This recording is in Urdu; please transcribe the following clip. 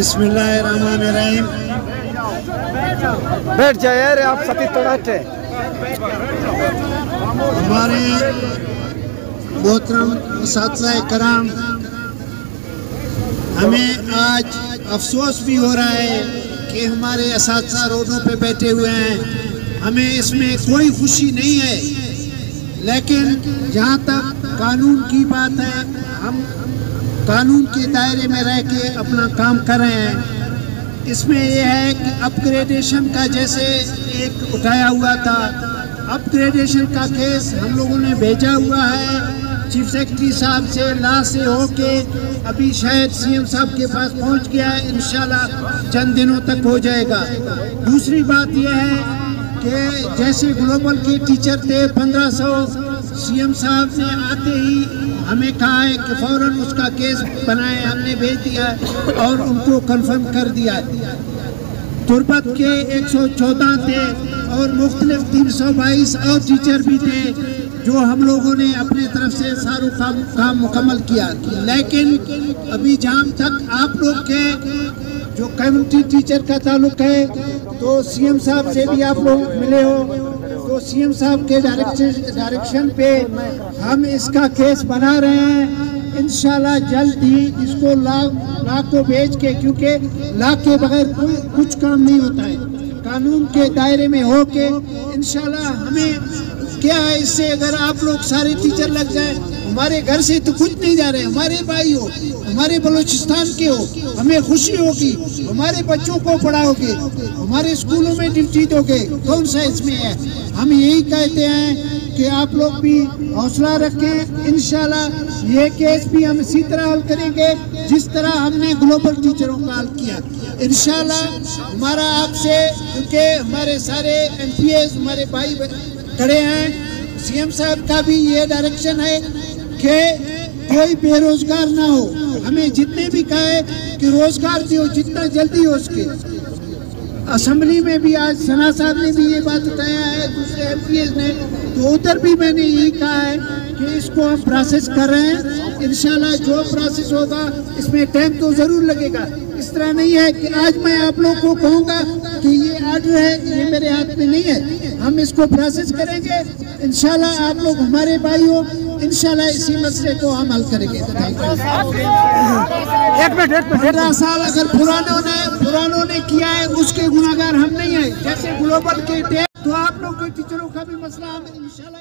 بسم اللہ الرحمن الرحیم. بیٹھ جائے یار آپ ستی تو بیٹھے. ہمارے محترم اساتذہ کرام، ہمیں آج افسوس بھی ہو رہا ہے کہ ہمارے اساتذہ روڈوں پہ بیٹھے ہوئے ہیں. ہمیں اس میں کوئی خوشی نہیں ہے، لیکن جہاں تک قانون کی بات ہے، ہم قانون کے دائرے میں رہ کے اپنا کام کر رہے ہیں. اس میں یہ ہے کہ اپ گریڈیشن کا جیسے ایک اٹھایا ہوا تھا، اپ گریڈیشن کا کیس ہم لوگوں نے بھیجا ہوا ہے چیف سیکرٹری صاحب سے، لا سے ہو کے ابھی شاید سی ایم صاحب کے پاس پہنچ گیا ہے. انشاءاللہ چند دنوں تک ہو جائے گا. دوسری بات یہ ہے کہ جیسے گلوبل کے ٹیچر تھے 1500، سی ایم صاحب نے آتے ہی ہمیں کہا ہے کہ فوراً اس کا کیس بنائے. ہم نے بھیج دیا ہے اور ان کو کنفرم کر دیا ہے. تربت کے 114 تھے اور مختلف 322 اور ٹیچر بھی تھے جو ہم لوگوں نے اپنے طرف سے سارا کام مکمل کیا. لیکن ابھی جہاں تک آپ لوگ کے جو کمیونٹی ٹیچر کا تعلق ہے، تو سی ایم صاحب سے بھی آپ لوگ ملے ہو، تو سی ایم صاحب کے ڈائریکشن پہ ہم اس کا کیس بنا رہے ہیں. انشاءاللہ جلد ہی اس کو لا کو بھیج کے، کیونکہ لا کے بغیر کچھ کام نہیں ہوتا ہے، قانون کے دائرے میں ہو کے انشاءاللہ ہمیں کیا ہے. اس سے اگر آپ لوگ سارے ٹیچر لگ جائیں، ہمارے گھر سے تو کچھ نہیں جا رہے، ہمارے بھائی ہو، ہمارے بلوچستان کے ہو، ہمیں خوشی ہوگی، ہمارے بچوں کو پڑھاؤ گے، ہمارے اسکولوں میں ڈیوٹی دو گے. کون سا اس میں ہے؟ ہم یہی کہتے ہیں کہ آپ لوگ بھی حوصلہ رکھیں. انشاءاللہ یہ کیس بھی ہم اسی طرح حل کریں گے جس طرح ہم نے گلوبل ٹیچروں کا حل کیا. انشاءاللہ ہمارا آپ سے، کیونکہ ہمارے سارے ایم پی ایز ہمارے بھائی کھڑے ہیں، سی ایم صاحب کا بھی یہ ڈائریکشن ہے کہ کوئی بے روزگار نہ ہو. ہمیں جتنے بھی کہے کہ روزگار دیو جتنا جلدی ہو سکے. اسمبلی میں بھی آج ثنا صاحب نے بھی یہ بات اٹھایا ہے، دوسرے ایم پی ایز نے، تو ادھر بھی میں نے یہی کہا ہے کہ اس کو ہم پروسیس کر رہے ہیں. انشاءاللہ جو پروسیس ہوگا اس میں ٹائم تو ضرور لگے گا. اس طرح نہیں ہے کہ آج میں آپ لوگ کو کہوں گا کہ یہ آرڈر ہے، یہ میرے ہاتھ میں نہیں ہے. ہم اس کو پروسیس کریں گے. انشاءاللہ آپ لوگ ہمارے بھائی ہو، انشاءاللہ اسی مسئلے کو ہم حل کریں گے. 15 سال اگر پرانوں نے کیا ہے، اس کے گناہگار ہم نہیں ہیں. جیسے گلوبل کے تو آپ لوگ کے ٹیچروں کا بھی مسئلہ ہم انشاءاللہ